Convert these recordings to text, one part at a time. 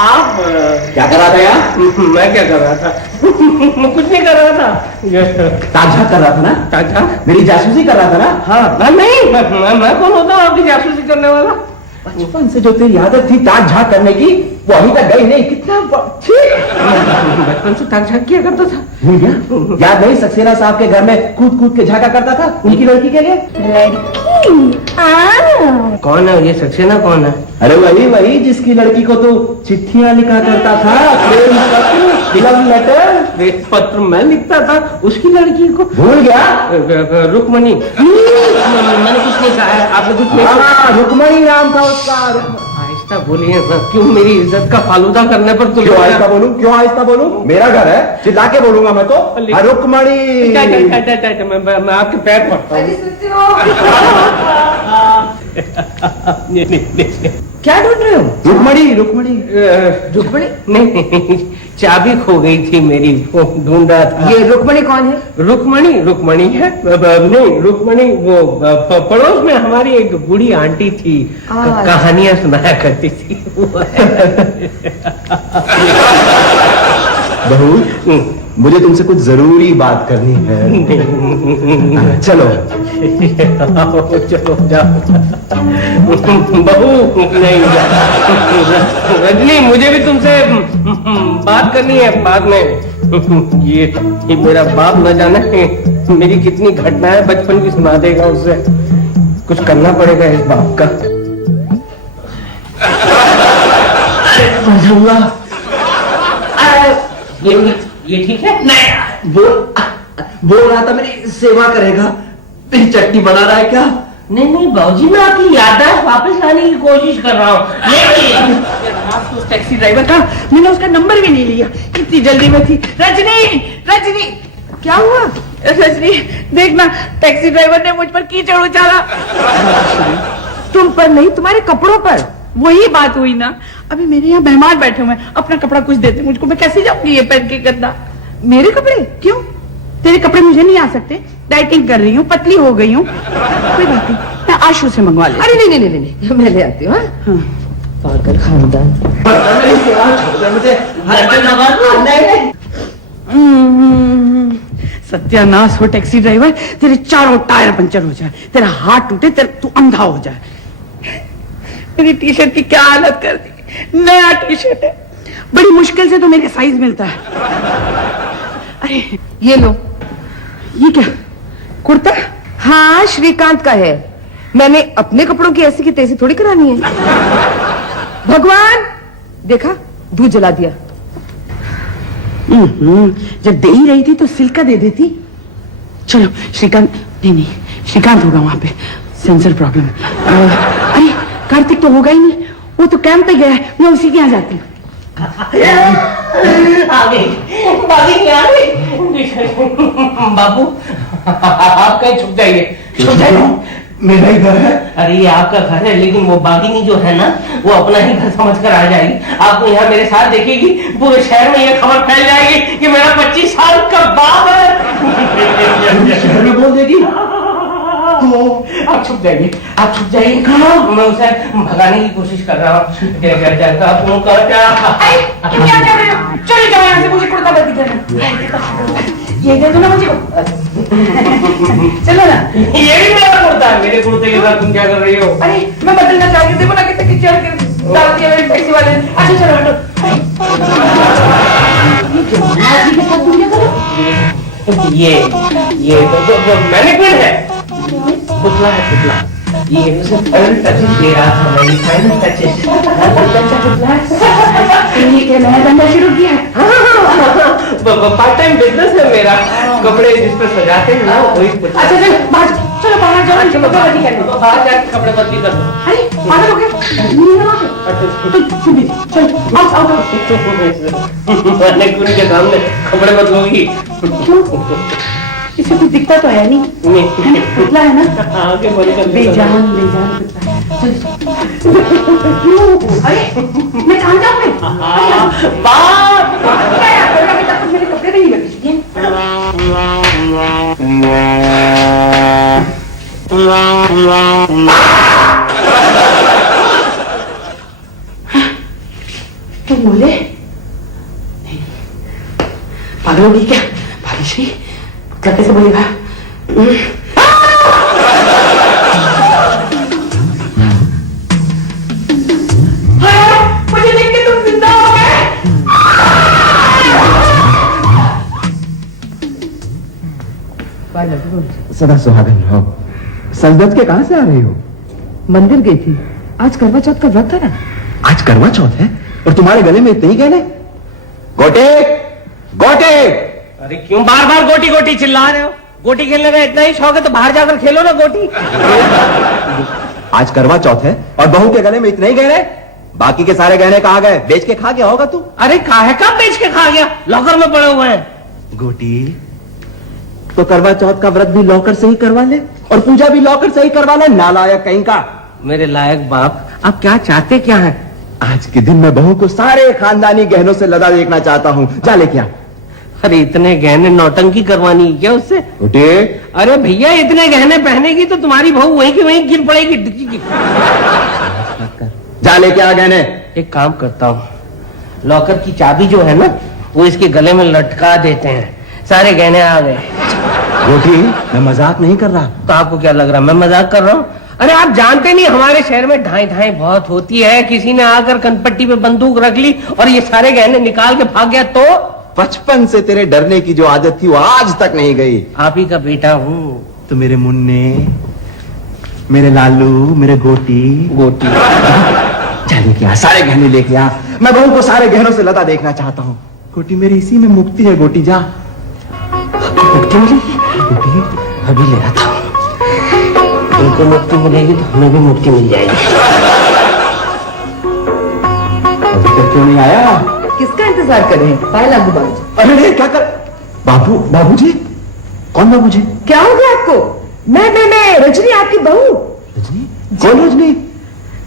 आप क्या कर रहा था यार? मैं क्या कर रहा था? कुछ नहीं कर रहा था। ताजा कर रहा था ना? ताजा? मेरी जासूसी कर रहा था ना? हाँ नहीं, मैं कौन होता हूँ आपकी जासूसी करने वाला? बचपन से जो तेरी आदत थी ताक झाक करने की, वो अभी तक गई नहीं। कितना बचपन से ताक झाक किया करता था। भूल गया? याद नहीं, सक्सेना साहब के घर में कूद कूद के झाका करता था उनकी लड़की के लिए। कौन है ये सक्सेना? कौन है? अरे वही जिसकी लड़की को तू चिट्ठियां लिखा करता था, प्रेम पत्र, लव लेटर। प्रेम पत्र मैं लिखता था, उसकी लड़की को भूल गया? रुक्मणी। मैंने कुछ नहीं कहा है, आपने कुछ नहीं कहा। रुक्मणी नाम था उसका। आहिस्ता बोलिए, क्यों मेरी इज्जत का फालूदा करने पर तुम? क्यों आहिस्ता बोलूं? क्यों आहिस्ता बोलूं? मेरा घर है, चिल्ला के बोलूंगा मैं तो। रुक्मणी। मैं आपके पैर पड़ता हूँ। क्या ढूंढ रहे हो? रुक्मणी। रुक्मणी नहीं, चाबी खो गई थी मेरी, वो ढूंढ रहा था। ये रुक्मणी कौन है? रुक्मणी है? नहीं, रुक्मणी वो पड़ोस में हमारी एक बूढ़ी आंटी थी, कहानियां सुनाया करती थी। बहू, मुझे तुमसे कुछ जरूरी बात करनी है। चलो चलो जाओ। बहू नहीं, रजनी मुझे भी तुमसे बात करनी है बाद में। ये मेरा बाप न जाना है मेरी कितनी घटनाएं बचपन की सुना देगा, उससे कुछ करना पड़ेगा इस बाप का। ये ठीक है? नहीं, बोल रहा था मेरी सेवा करेगा। मेरी चट्टी बना रहा है क्या? नहीं बाबूजी, मैं आपकी याददाश्त वापस लाने की कोशिश कर रहा हूँ। उस टैक्सी ड्राइवर का मैंने उसका नंबर भी नहीं लिया, इतनी जल्दी में थी। रजनी क्या हुआ? रजनी देखना, टैक्सी ड्राइवर ने मुझ पर कीचड़ उछाला। तुम पर नहीं, तुम्हारे कपड़ों पर। वही बात हुई ना। अभी मेरे यहाँ मेहमान बैठे हुए हैं, अपना कपड़ा कुछ देते मुझको, मैं कैसे जाऊंगी ये पहन के गंदा? मेरे कपड़े क्यों? तेरे कपड़े मुझे नहीं आ सकते? डाइटिंग कर रही हूँ, पतली हो गई हूँ। कोई बात नहीं, मैं आशु से मंगवा ले। अरे नहीं, मैं ले आती हूँ। पागल खानदान। सत्यानाश हो टैक्सी ड्राइवर, तेरे चारों टायर पंचर हो जाए, तेरा हाथ टूटे, तू अंधा हो जाए। मेरी टी शर्ट की क्या हालत कर दी। नया टी शर्ट है, बड़ी मुश्किल से तो मेरे साइज मिलता है। अरे ये लो। ये क्या? कुर्ता? हाँ, श्रीकांत का है। मैंने अपने कपड़ों की ऐसी की तैसी थोड़ी करानी है। भगवान, देखा, दूध जला दिया। जब दे ही रही थी तो सिल्का दे देती। चलो श्रीकांत, नहीं श्रीकांत होगा वहां पे, सेंसर प्रॉब्लम। अरे कार्तिक तो होगा ही नहीं, वो तो कैंप पे गया है, मैं उसी के यहाँ जाती हूँ। बाबू आप कहीं छुप जाइए। मेरा ही घर है। अरे ये आपका घर है, लेकिन वो बागिनी जो है ना, वो अपना ही घर समझकर आ जाएगी। आपको यहाँ मेरे साथ देखेगी, पूरे शहर में ये खबर फैल जाएगी कि मेरा 25 साल का बाप है। शहर में बोल देगी। आप छुप जाइए। कहाँ? मैं उसे भगाने की कोशिश कर रहा हूँ। क्या कर रहे हो? चले जाओ यहाँ से, मुझे कुर्ता बदल देना। ये दे दो ना मुझे। चलो ना। ये भी मेरा कुर्ता है, मेरे कुर्ते के साथ तुम क्या कर रही हो? अरे मैं बदलना चाहती हूँ, देखो ना कितने कीचड़ के डाल दिया मेरे टैक्सी वाले ने। अच्छा चलो हटो। के साथ तुम क्या करो? ये तो मैनेजमेंट है, पुतला है। ये उसे फाइनल टचेस दे रहा था, मैं फाइनल टचेस। ये क्या नया धंधा शुरू किया है? पार्ट टाइम बिजनेस है मेरा, कपड़े जिस पर सजाते हैं ना, वही। अच्छा चलो बाहर जाओ, चलो बाहर जाके कपड़े बदली कर दो। अरे पागल हो गया? मैंने के सामने कपड़े बदलोगी? इसे कुछ दिखता तो है नहीं, पुतला है ना? आगे बोल बेजान अरे मैं कहाँ जाऊँ? मेरे कपड़े भी नहीं बदले। भाग्यश्री क्या कैसे बोलेगा? मुझे देख के तुम जिंदा हो गए। सदा सुहागन रहो। सजदत के कहां से आ रही हो? मंदिर गई थी, आज करवा चौथ का व्रत है ना। आज करवा चौथ है और तुम्हारे गले में इतने ही गहने? गोटे गोटे, अरे क्यों बार बार गोटी गोटी चिल्ला रहे हो? गोटी खेलने का इतना ही शौक है तो बाहर जाकर खेलो ना गोटी। आज करवा चौथ है और बहू के गले में इतने ही गहने? बाकी के सारे गहने कहाँ गए? बेच के खा गया होगा तू। अरे काहे का बेच के खा गया? लॉकर में पड़े हुए हैं। गोटी, तो करवा चौथ का व्रत भी लॉकर से ही करवा ले और पूजा भी लॉकर से ही करवा ले, नालायक कहीं का। मेरे लायक बाप, आप क्या चाहते क्या है? आज के दिन मैं बहू को सारे खानदानी गहनों से लदा देखना चाहता हूँ। जा ले क्या? अरे इतने गहने नौटंकी करवानी है क्या उससे? गोटी, अरे भैया इतने गहने पहनेगी तो तुम्हारी बहू वहीं की वहीं गिर पड़ेगी। जा ले क्या गहने? एक काम करता हूँ, लॉकर की चाबी जो है ना वो इसके गले में लटका देते हैं, सारे गहने आ गए। गोटी, मैं मजाक नहीं कर रहा। तो आपको क्या लग रहा मैं मजाक कर रहा हूँ? अरे आप जानते नहीं हमारे शहर में ढाई ढाई बहुत होती है। किसी ने आकर कनपट्टी पे बंदूक रख ली और ये सारे गहने निकाल के भाग गया तो? बचपन से तेरे डरने की जो आदत थी वो आज तक नहीं गई। आप ही का बेटा हूँ। तो मेरे मुन्ने, मेरे लालू, मेरे गोटी गोटी जा लेके आ, सारे गहने लेके आ। मैं बहू को सारे गहनों से लदा देखना चाहता हूँ। गोटी, मेरी इसी में मुक्ति है। गोटी जा। मुक्ति मिलेगी? गोटी, अभी ले आता हूँ। उनको मुक्ति मिलेगी तो हमें भी मुक्ति मिल जाएगी। अभी तक क्यों नहीं आया? किसका इंतजार कर रहे हैं? पाए लागू बाबू। अरे नहीं, क्या कर? बाबू, बाबूजी? कौन बाबूजी? क्या हो गया आपको? मैं रजनी, आपकी बहू। रजनी? कौन रजनी?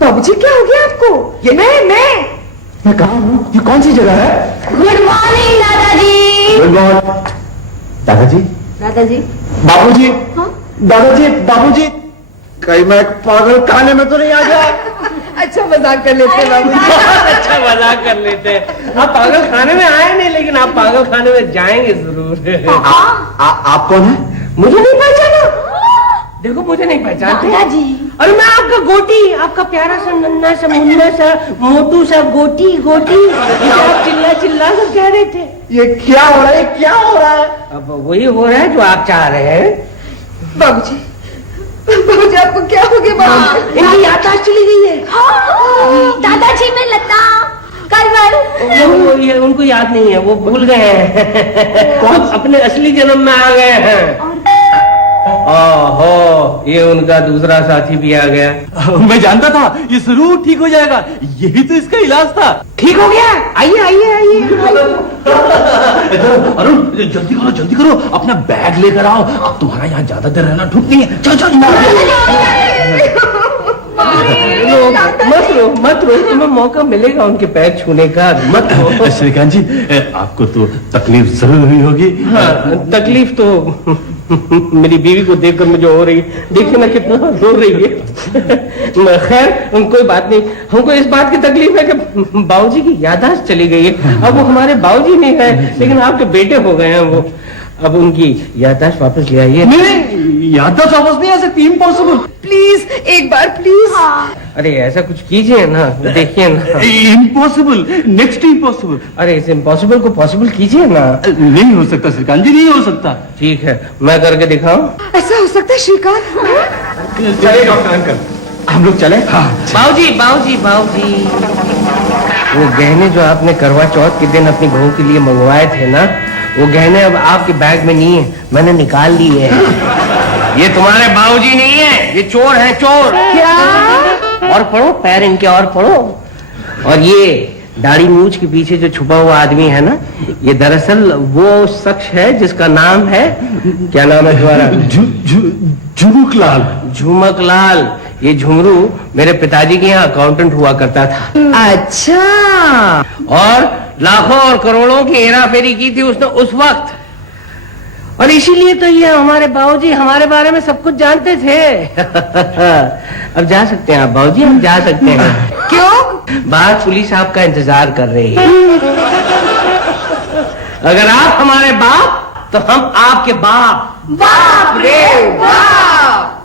बाबूजी क्या हो गया आपको? ये मैं कहाँ हूँ? ये कौन सी जगह है? गुड मॉर्निंग दादाजी। गुड मॉर्निंग दादाजी। दादाजी बाबूजी। हाँ? दादाजी, बाबूजी, कहीं मैं पागल खाने में तो नहीं आ गया? अच्छा मजाक कर लेते हैं बाबूजी। बहुत अच्छा मजाक कर लेते हैं। आप पागल खाने में आए नहीं लेकिन आप पागल खाने में जाएंगे जरूर। आप कौन है? मुझे नहीं पहचाना? देखो मुझे नहीं पहचानते दादाजी। अरे मैं आपका गोटी, आपका प्यारा सा नन्ना सा मुन्ना सा मोटू सा गोटी गोटी, जिसे आप चिल्ला चिल्ला कर कह रहे थे। ये क्या हो रहा है? क्या हो रहा है? अब वही हो रहा है जो आप चाह रहे हैं। बाबूजी, बाबूजी आपको क्या हो गया? बाबूजी इनकी याददाश्त चली गई है। दादाजी मैं लता ये उनको याद नहीं है, वो भूल गए हैं। कौन अपने असली जन्म में आ गए हैं। ओहो, ये उनका दूसरा साथी भी आ गया। मैं जानता था ये जरूर ठीक हो जाएगा। यही तो इसका इलाज था। ठीक हो गया? आइए आइए आइए। अरुण, जल्दी करो, अपना बैग लेकर आओ। अब तुम्हारा यहाँ ज्यादा देर रहना ठीक नहीं है। चल मत रो, तुम्हें मौका मिलेगा उनके पैर छूने का, मत रो। श्रीकांत जी, आपको तो तकलीफ जरूर हुई होगी। हाँ, तकलीफ तो मेरी बीवी को देखकर मुझे हो रही है। देखिए ना कितना रो रही है। खैर कोई बात नहीं, हमको इस बात की तकलीफ है कि बाबूजी की याददाश्त चली गई है। अब वो हमारे बाबूजी नहीं है लेकिन आपके बेटे हो गए हैं वो। अब उनकी याददाश्त वापस ले आइए। नहीं, याददाश्त वापस नहीं आ सकती, इम्पॉसिबल। प्लीज एक बार प्लीज। अरे ऐसा कुछ कीजिए ना, देखिए ना। Impossible, next impossible. अरे इस इम्पॉसिबल को पॉसिबल कीजिए ना। नहीं हो सकता श्रीकांत जी, नहीं हो सकता। ठीक है, मैं करके दिखाऊं? ऐसा हो सकता है श्रीकांत? चलिए डॉक्टर अंकल, हम लोग चले। हाँ बाबूजी बाबूजी बाबूजी, वो गहने जो आपने करवा चौथ के दिन अपनी बहू के लिए मंगवाए थे ना, वो गहने अब आपके बैग में नहीं है, मैंने निकाल लिए हैं। ये तुम्हारे बाबूजी नहीं है, ये चोर है, चोर। क्या? और पढ़ो, पैर इनके और पढ़ो। और ये दाढ़ी मूछ के पीछे जो छुपा हुआ आदमी है ना, ये दरअसल वो शख्स है जिसका नाम है, क्या नाम है तुम्हारा? झुमक लाल। झुमक लाल। ये झुमरू मेरे पिताजी के यहाँ अकाउंटेंट हुआ करता था। अच्छा। और लाखों और करोड़ों की हेरा फेरी की थी उसने उस वक्त, और इसीलिए तो ये हमारे बाबूजी हमारे बारे में सब कुछ जानते थे। अब जा सकते हैं आप बाबूजी, हम जा सकते हैं। क्यों? बाहर पुलिस आपका इंतजार कर रही है। अगर आप हमारे बाप तो हम आपके बाप। बाप रे बाप।